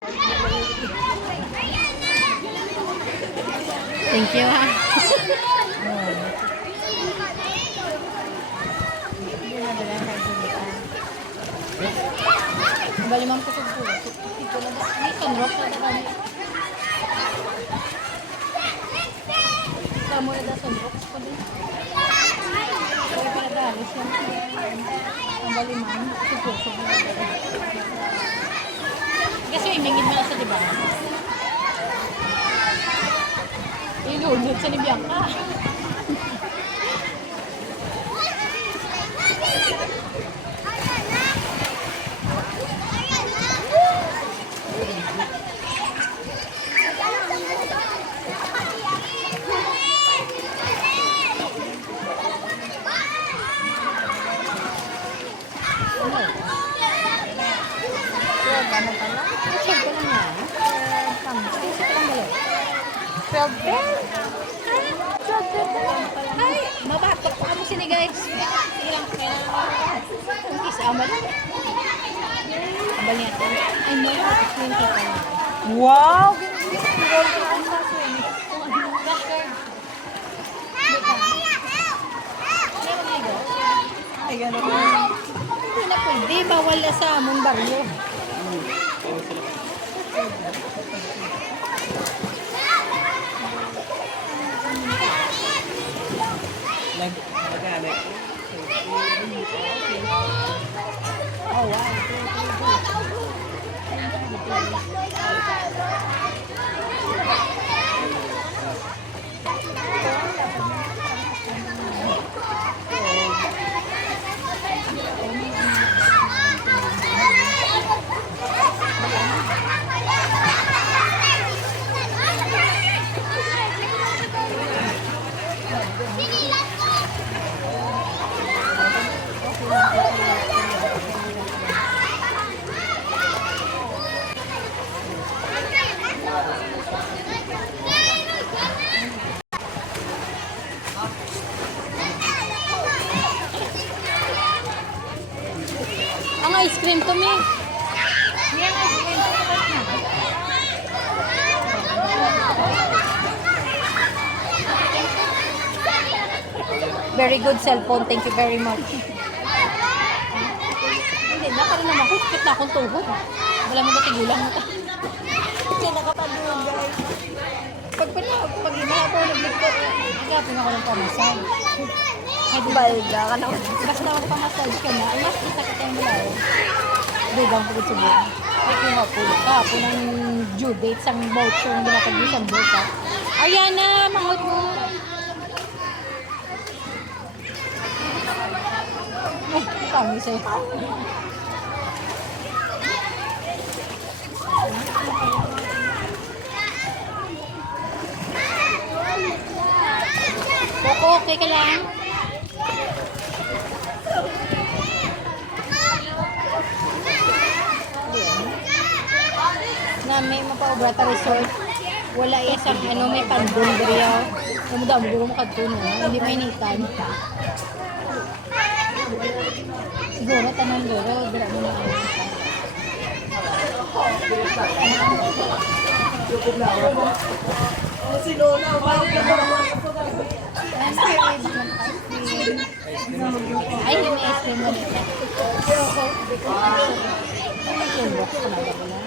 Thank you ha. Bali mang kusog po. Ito na ba? May sunrock na kami. Kamu na da sunrock ko din. Kaya pinadali siya. Ang bali mang kusog na. Kasi imingid mo na sa diba? Ilunod sa ni Bianca. Ay, mabatok pa mo sini guys. Sige lang, kailangan ang kiss amal. Abal niya. Ay, no, clean ka pa. Wow! Ay, gano'n ko. Hindi na pwede, bawal na sa among baryo. Nag-gamit. Oh, wow. Ang ice cream to me. Yan ice cream to Very good cellphone. Thank you very much. Hindi na pa rin naman. Hukit na akong tuhod. Wala mo matigulang mo. Kasi nakapagulong guys. Pag inahapo, nagligpot. Nagapin ako ng pamasal. Ay, Balga ka na. basta ako pamasal ka na. Ay, mas sakit yung bulaw. Dugang pagod sa buwan. Ay, kahapon ng due date sang voucher na binatag-isang buka. Ariana, mangot mo. Ay, kami sa'yo. Coco, okay ka lang? Na may mapaobra ta resort. Wala isang may pandong diriya. Damo guro mo kadto no. Hindi may nitan. Siguro tanan guro dira mo na. Si Lola, Ay, may ice cream mo dito. May box ko na ba wala?